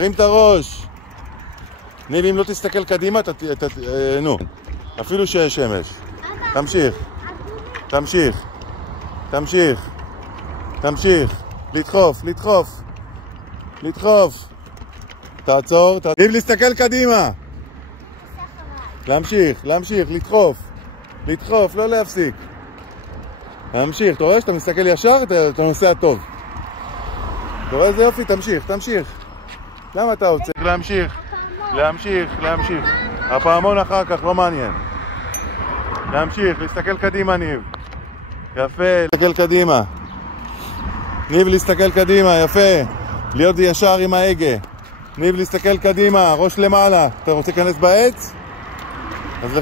תרים את הראש. ניב, אם לא תסתכל קדימה, נו, אפילו שיש שמש. תמשיך. תמשיך. תמשיך. תמשיך. לדחוף, לדחוף. לדחוף. תעצור. ניב, להסתכל קדימה. להמשיך, להמשיך, לדחוף. לדחוף, לא להפסיק. להמשיך. אתה רואה שאתה מסתכל ישר, אתה נוסע טוב. אתה רואה איזה יופי? תמשיך, תמשיך. למה אתה רוצה? להמשיך. להמשיך, להמשיך. הפעמון אחר כך, לא מעניין. להמשיך, להסתכל קדימה, ניב. יפה, להסתכל קדימה. ניב, להסתכל קדימה, יפה. להיות ישר עם ההגה. ניב, להסתכל קדימה, ראש למעלה. אתה רוצה להיכנס בעץ? אז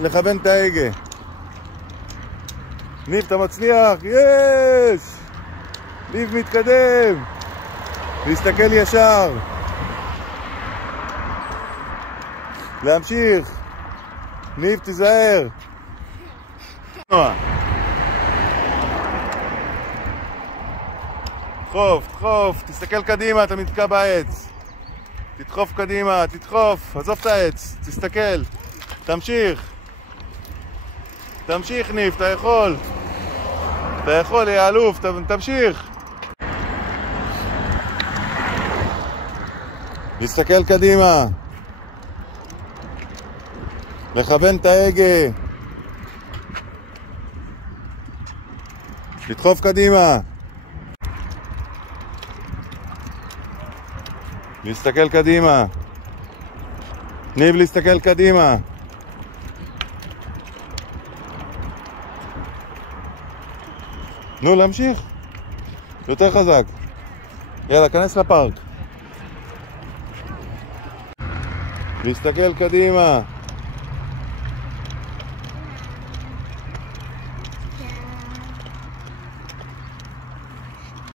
לכוון את ההגה. ניב, אתה מצליח, יש! ניב מתקדם. להסתכל ישר. להמשיך. ניב, תיזהר. תדחוף, תדחוף, תסתכל קדימה, אתה מתקע בעץ. תדחוף קדימה, תדחוף, עזוב את העץ, תסתכל. תמשיך. תמשיך, ניב, אתה יכול. אתה יכול, יא אלוף, תמשיך. תסתכל קדימה. לכוון את ההגה. לדחוף קדימה. להסתכל קדימה. ניב, להסתכל קדימה. נו, להמשיך. יותר חזק. יאללה, כנס לפארק. להסתכל קדימה.